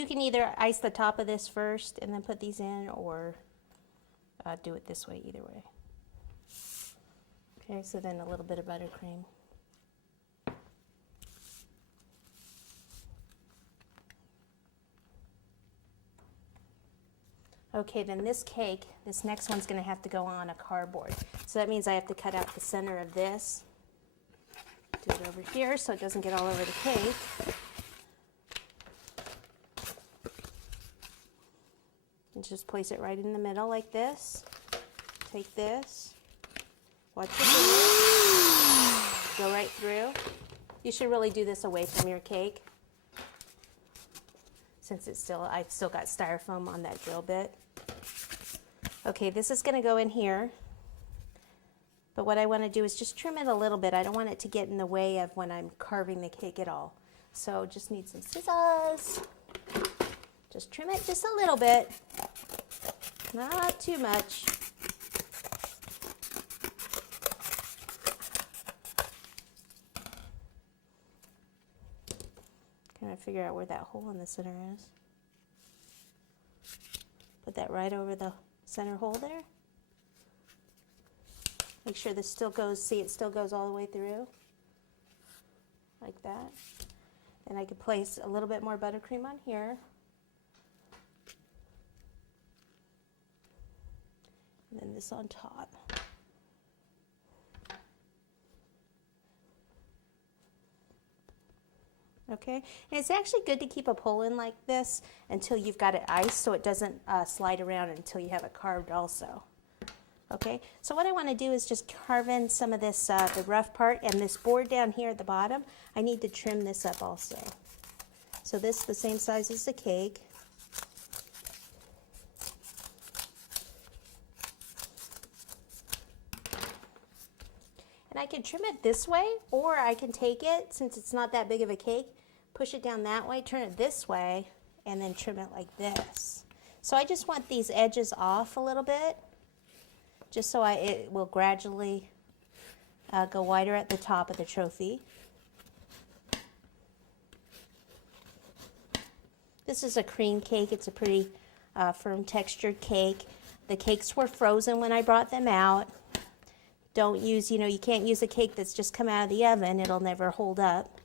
you can either ice the top of this first and then put these in, or do it this way, either way. Okay, so then a little bit of buttercream. Okay, then this cake, this next one's going to have to go on a cardboard. So that means I have to cut out the center of this. Do it over here so it doesn't get all over the cake. And just place it right in the middle like this. Take this. Watch your fingers. Go right through. You should really do this away from your cake, since I've still got styrofoam on that drill bit. Okay, this is going to go in here, but what I want to do is just trim it a little bit. I don't want it to get in the way of when I'm carving the cake at all. So just need some scissors. Just trim it just a little bit, not too much. Kind of figure out where that hole in the center is. Put that right over the center hole there. Make sure this still goes, see, it still goes all the way through, like that. And I could place a little bit more buttercream on here. And then this on top. Okay, and it's actually good to keep a pull in like this until you've got it iced, so it doesn't slide around until you have it carved also. Okay, so what I want to do is just carve in some of this, the rough part, and this board down here at the bottom, I need to trim this up also. So this is the same size as the cake. And I can trim it this way, or I can take it, since it's not that big of a cake, push it down that way, turn it this way, and then trim it like this. So I just want these edges off a little bit, just so it will gradually go wider at the top of the trophy. This is a cream cake. It's a pretty firm textured cake. The cakes were frozen when I brought them out. Don't use, you can't use a cake that's just come out of the oven. It'll never hold up.